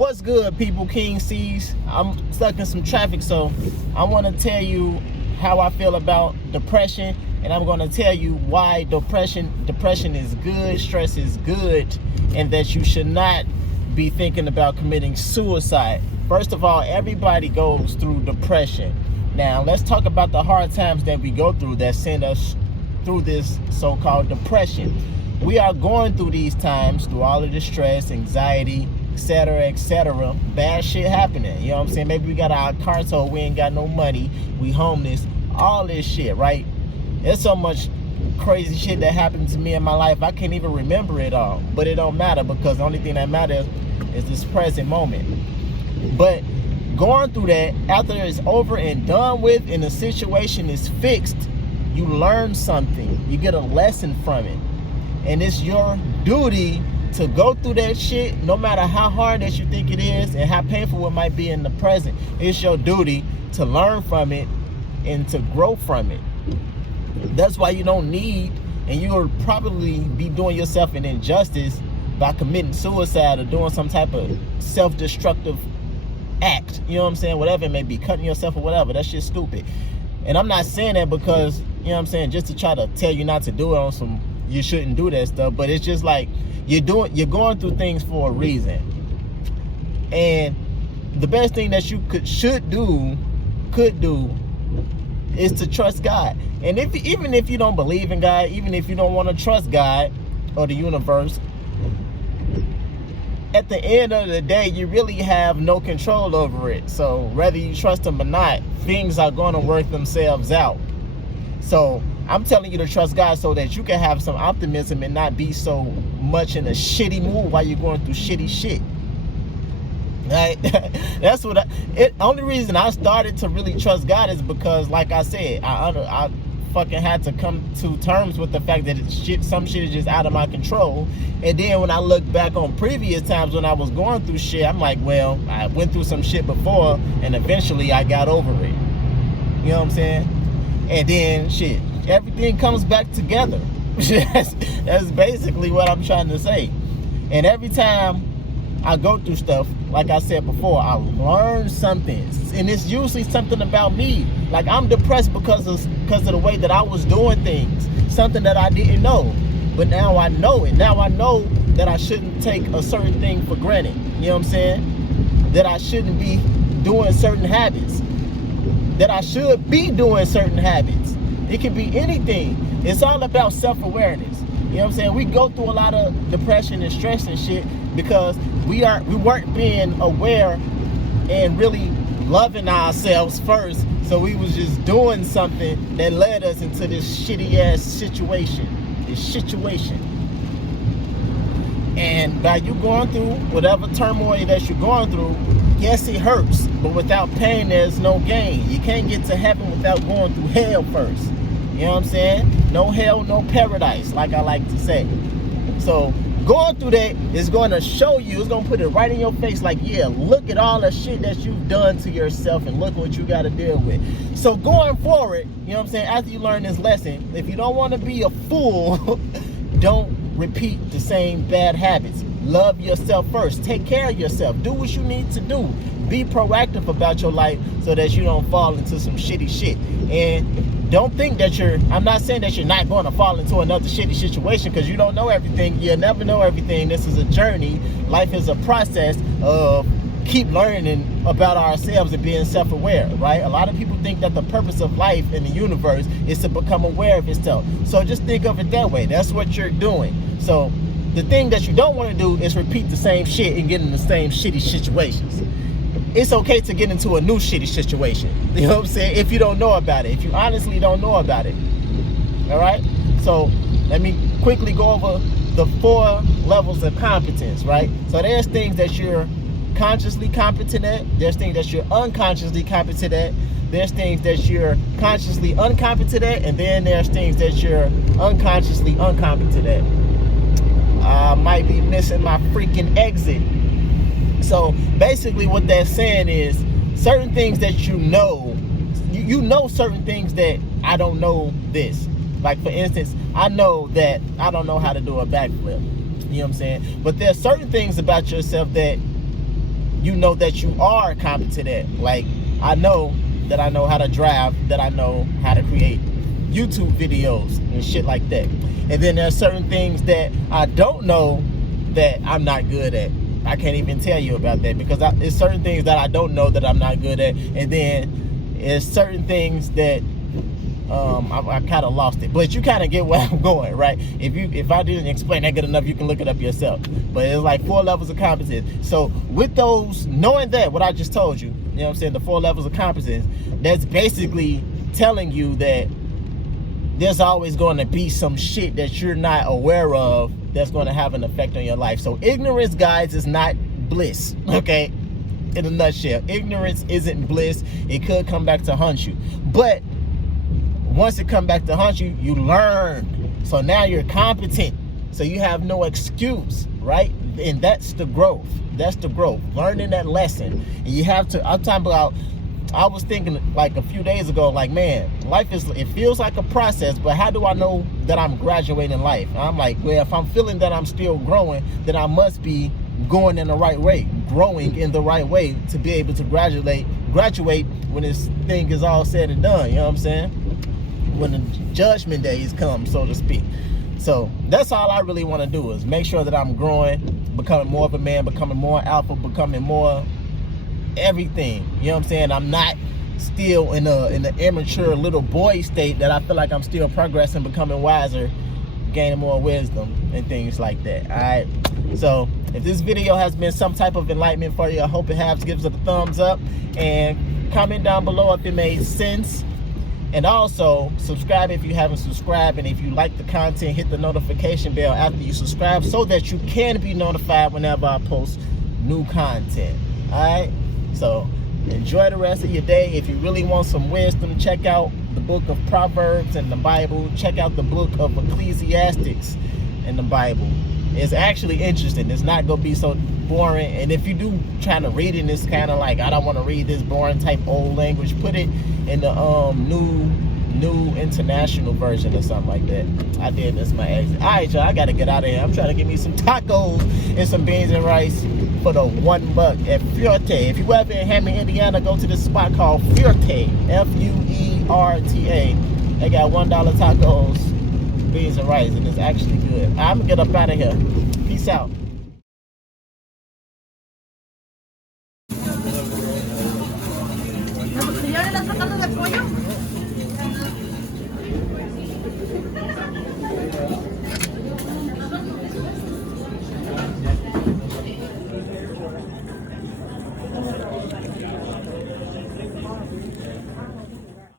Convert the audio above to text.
What's good, people? King C's. I'm stuck in some traffic, so I want to tell you how I feel about depression, and I'm going to tell you why depression is good, stress is good, and that you should not be thinking about committing suicide. First of all, everybody goes through depression. Now, let's talk about the hard times that we go through that send us through this so-called depression. We are going through these times through all of the stress, anxiety, etc. Bad shit happening. You know what I'm saying? Maybe we got our car towed, we ain't got no money, we homeless, all this shit, right? There's so much crazy shit that happened to me in my life, I can't even remember it all. But it don't matter, because the only thing that matters is this present moment. But going through that, after it's over and done with and the situation is fixed, you learn something. You get a lesson from it. And it's your duty to go through that shit, no matter how hard that you think it is and how painful it might be in the present. It's your duty to learn from it and to grow from it. That's why you don't need, and you'll probably be doing yourself an injustice by committing suicide or doing some type of self-destructive act. You know what I'm saying? Whatever it may be, cutting yourself or whatever. That shit's stupid. And I'm not saying that because, you know what I'm saying, just to try to tell you not to do it on some you shouldn't do that stuff, but it's just like you're going through things for a reason. And the best thing that you could do is to trust God. And even if you don't believe in God, even if you don't want to trust God or the universe, at the end of the day, you really have no control over it. So whether you trust them or not, things are going to work themselves out. So I'm telling you to trust God so that you can have some optimism and not be so much in a shitty mood while you're going through shitty shit. Right? That's what only reason I started to really trust God is because, like I said, I fucking had to come to terms with the fact that some shit is just out of my control. And then when I look back on previous times when I was going through shit, I'm like, well, I went through some shit before and eventually I got over it. You know what I'm saying? And then shit, everything comes back together. That's basically what I'm trying to say. And every time I go through stuff, like I said before, I learn something. And it's usually something about me. Like, I'm depressed because of the way that I was doing things. Something that I didn't know. But now I know it. Now I know that I shouldn't take a certain thing for granted. You know what I'm saying? That I shouldn't be doing certain habits. That I should be doing certain habits. It can be anything. It's all about self-awareness. You know what I'm saying? We go through a lot of depression and stress and shit because we weren't being aware and really loving ourselves first. So we was just doing something that led us into this shitty ass situation. And by you going through whatever turmoil that you're going through, yes, it hurts, but without pain, there's no gain. You can't get to heaven without going through hell first. You know what I'm saying? No hell, no paradise, like I like to say. So going through that is going to show you, it's going to put it right in your face like, yeah, look at all the shit that you've done to yourself and look what you got to deal with. So going forward, you know what I'm saying, after you learn this lesson, if you don't want to be a fool, don't repeat the same bad habits. Love yourself first. Take care of yourself. Do what you need to do. Be proactive about your life so that you don't fall into some shitty shit. And don't think that I'm not saying that you're not going to fall into another shitty situation, because you don't know everything. You'll never know everything. This is a journey. Life is a process of keep learning about ourselves and being self-aware, right? A lot of people think that the purpose of life in the universe is to become aware of itself. So just think of it that way. That's what you're doing. So the thing that you don't want to do is repeat the same shit and get in the same shitty situations. It's okay to get into a new shitty situation. You know what I'm saying? If you don't know about it. If you honestly don't know about it. Alright? So let me quickly go over the 4 levels of competence, right? So there's things that you're consciously competent at. There's things that you're unconsciously competent at. There's things that you're consciously incompetent at. And then there's things that you're unconsciously incompetent at. I might be missing my freaking exit. So basically what they're saying is certain things that you know certain things that I don't know this. Like, for instance, I know that I don't know how to do a backflip. You know what I'm saying? But there's certain things about yourself that you know that you are competent at. Like, I know that I know how to drive, that I know how to create YouTube videos and shit like that. And then there's certain things that I don't know that I'm not good at. I can't even tell you about that, because it's certain things that I don't know that I'm not good at. And then it's certain things that I kind of lost it, but you kind of get where I'm going, right? If I didn't explain that good enough, you can look it up yourself. But it's like 4 levels of competence. So with those, knowing that, what I just told you, you know what I'm saying, the 4 levels of competence, that's basically telling you that there's always going to be some shit that you're not aware of that's going to have an effect on your life. So ignorance, guys, is not bliss, okay? In a nutshell, ignorance isn't bliss. It could come back to haunt you, but once it come back to haunt you, you learn. So now you're competent. So you have no excuse, right? And that's the growth. That's the growth. Learning that lesson. And you have to, I'm talking about, I was thinking like a few days ago, like, man, life is, it feels like a process, but how do I know that I'm graduating in life? And I'm like, well, if I'm feeling that I'm still growing, then I must be going in the right way, growing in the right way to be able to graduate when this thing is all said and done, you know what I'm saying? When the judgment days come, so to speak. So that's all I really want to do, is make sure that I'm growing, becoming more of a man, becoming more alpha, becoming more everything. You know what I'm saying? I'm not still in the immature little boy state, that I feel like I'm still progressing, becoming wiser, gaining more wisdom and things like that. All right. So if this video has been some type of enlightenment for you, I hope it has. Give us a thumbs up and comment down below if it made sense. And also, subscribe if you haven't subscribed. And if you like the content, hit the notification bell after you subscribe, so that you can be notified whenever I post new content. Alright? So, enjoy the rest of your day. If you really want some wisdom, check out the book of Proverbs in the Bible. Check out the book of Ecclesiastics in the Bible. It's actually interesting. It's not going to be so boring. And if you do try to read it and it's kind of like, I don't want to read this boring type old language, put it in the new international version or something like that. I did. That's my exit. All right, y'all, I got to get out of here. I'm trying to get me some tacos and some beans and rice for the $1 at Fuerte. If you ever in Hammond, Indiana, go to this spot called Fuerte, F-U-E-R-T-A. They got $1 tacos, beans and rice, and it's actually good. I'm gonna get up out of here. Peace out. ¿Ya le das sacando de pollo?